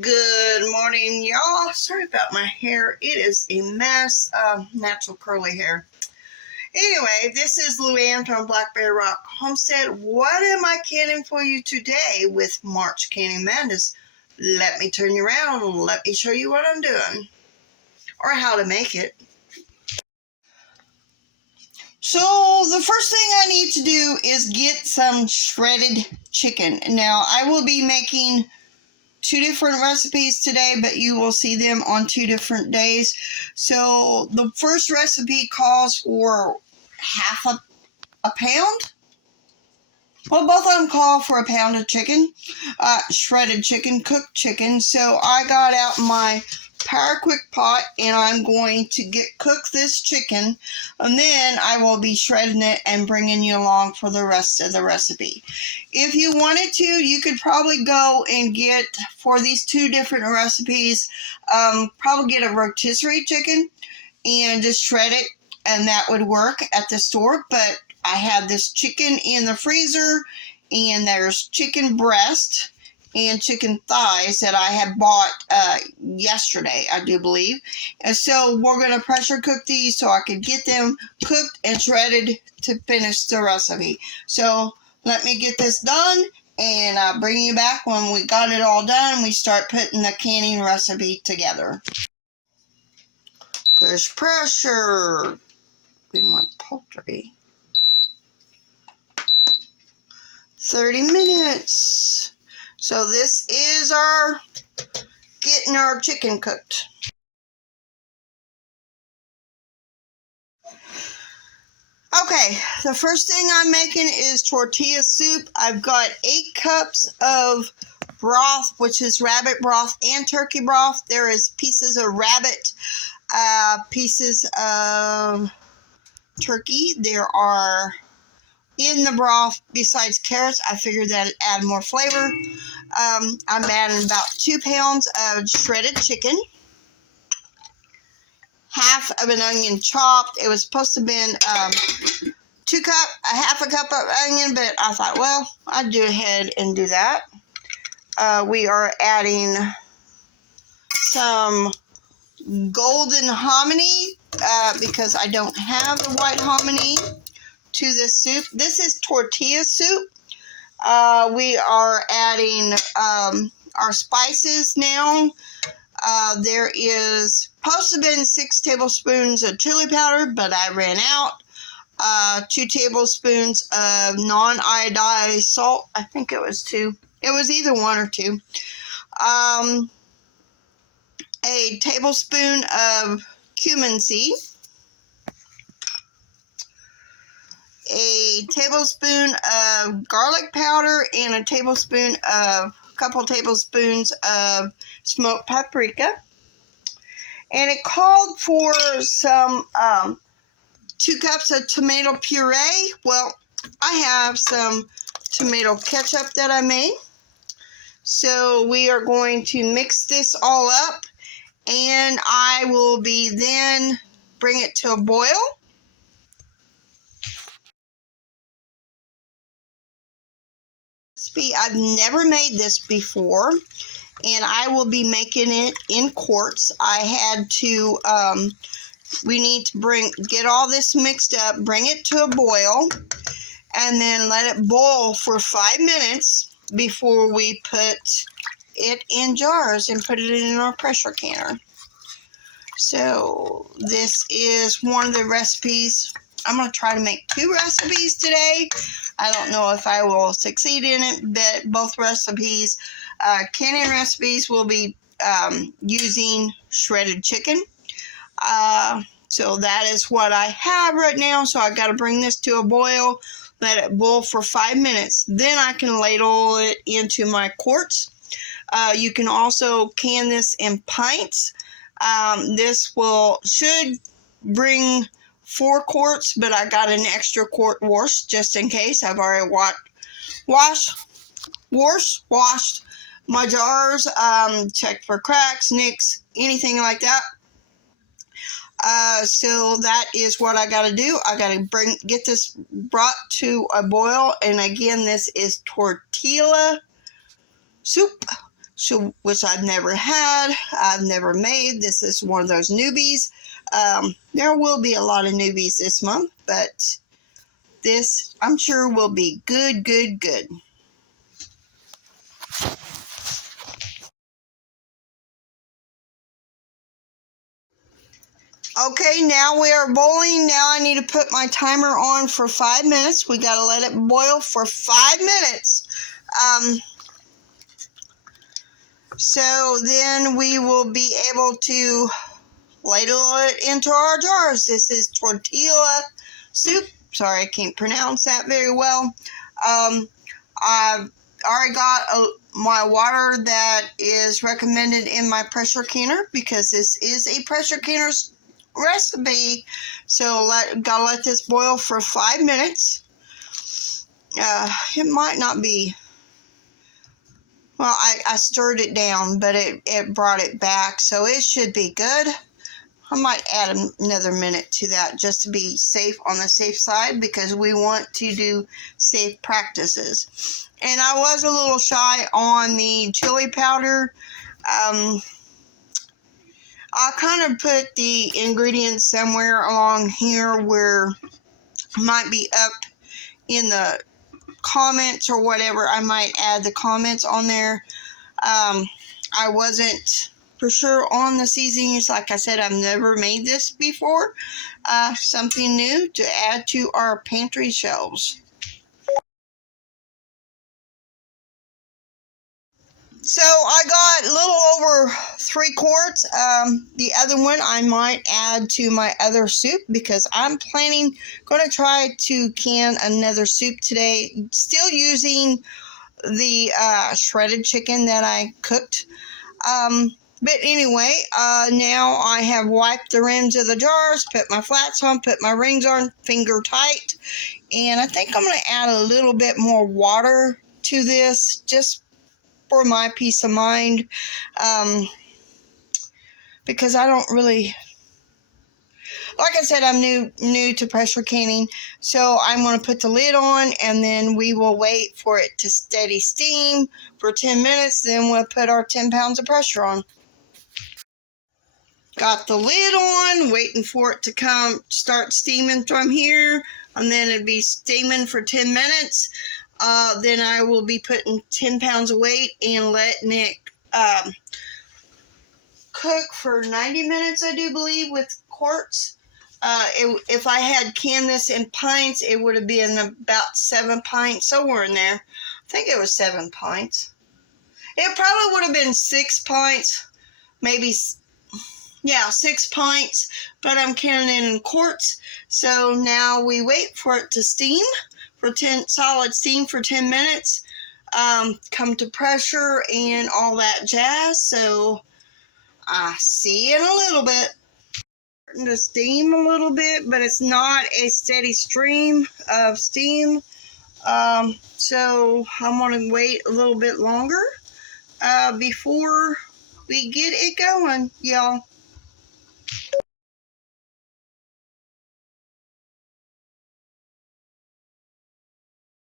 Good morning, y'all. Sorry about my hair. It is a mess. Natural curly hair. Anyway, this is Luann from Blackberryrock Homestead. What am I canning for you today with March Canning Madness? Let me turn you around and let me show you what I'm doing. Or how to make it. So, the first thing I need to do is get some shredded chicken. Now, I will be making two different recipes today, but you will see them on two different days. So the first recipe calls for half a pound. Well, both of them call for a pound of chicken, shredded chicken, cooked chicken. So I got out my Power Quick pot and I'm going to cook this chicken, and then I will be shredding it and bringing you along for the rest of the recipe. If you wanted to, you could probably go and get, for these two different recipes, probably get a rotisserie chicken and just shred it, and that would work at the store. But I have this chicken in the freezer, and there's chicken breast and chicken thighs that I had bought yesterday, I do believe. And so we're going to pressure cook these so I can get them cooked and shredded to finish the recipe. So let me get this done, and I'll bring you back when we got it all done. We start putting the canning recipe together. Push pressure. We want poultry. 30 minutes. So this is our getting our chicken cooked. Okay, the first thing I'm making is tortilla soup. I've got 8 cups of broth, which is rabbit broth and turkey broth. There is pieces of rabbit, pieces of turkey. There are in the broth, besides carrots. I figured that it'd add more flavor. I'm adding about 2 pounds of shredded chicken, half of an onion chopped. It was supposed to have been half a cup of onion, but I thought, well, I'd go ahead and do that. We are adding some golden hominy because I don't have the white hominy to this soup. This is tortilla soup. We are adding our spices now. There is supposed to have been 6 tablespoons of chili powder, but I ran out. 2 tablespoons of non-iodized salt. I think it was 2. It was either 1 or 2. A tablespoon of cumin seed. A tablespoon of garlic powder and a couple tablespoons of smoked paprika. And it called for some 2 cups of tomato puree. Well, I have some tomato ketchup that I made. So we are going to mix this all up, and I will be then bring it to a boil. I've never made this before, and I will be making it in quarts. I had to, we need to get all this mixed up, bring it to a boil, and then let it boil for 5 minutes before we put it in jars and put it in our pressure canner. So this is one of the recipes. I'm going to try to make 2 recipes today. I don't know if I will succeed in it, but both recipes, canning recipes, will be using shredded chicken. So that is what I have right now. So I got to bring this to a boil, let it boil for 5 minutes. Then I can ladle it into my quarts. You can also can this in pints. This should bring 4 quarts, but I got an extra quart wash just in case. I've already washed my jars, checked for cracks, nicks, anything like that. So that is what I got to do. I got to get this brought to a boil, and again, this is tortilla soup. so which I've never had, I've never made. This is one of those newbies. There will be a lot of newbies this month, but this I'm sure will be good. Okay, now we are boiling. Now I need to put my timer on for 5 minutes. We got to let it boil for 5 minutes. So then we will be able to ladle it into our jars. This is Tortilla Soup. Sorry, I can't pronounce that very well. I've already got my water that is recommended in my pressure canner because this is a pressure canner recipe. So gotta let this boil for 5 minutes. It might not be. Well, I stirred it down, but it brought it back, so it should be good. I might add another minute to that just to be safe on the safe side because we want to do safe practices. And I was a little shy on the chili powder. I'll kind of put the ingredients somewhere along here where it might be up in the comments or whatever. I might add the comments on there. I wasn't for sure on the seasonings. Like I said, I've never made this before. Something new to add to our pantry shelves. So I got a little over 3 quarts. The other one I might add to my other soup because I'm going to try to can another soup today. Still using the shredded chicken that I cooked. But anyway, now I have wiped the rims of the jars, put my flats on, put my rings on, finger tight. And I think I'm going to add a little bit more water to this just for my peace of mind. Because I don't really, like I said, I'm new to pressure canning. So I'm going to put the lid on and then we will wait for it to steady steam for 10 minutes. Then we'll put our 10 pounds of pressure on. Got the lid on, waiting for it to start steaming from here, and then it'd be steaming for 10 minutes. Then I will be putting 10 pounds of weight and letting it cook for 90 minutes, I do believe, with quarts. If I had canned this in pints, it would have been about 7 pints, somewhere in there. I think it was 7 pints. It probably would have been 6 pints, maybe. Yeah, 6 pints, but I'm canning it in quarts. So now we wait for it to steam for solid steam for 10 minutes. Come to pressure and all that jazz. So I see you in a little bit. Starting to steam a little bit, but it's not a steady stream of steam. So I'm going to wait a little bit longer before we get it going, y'all.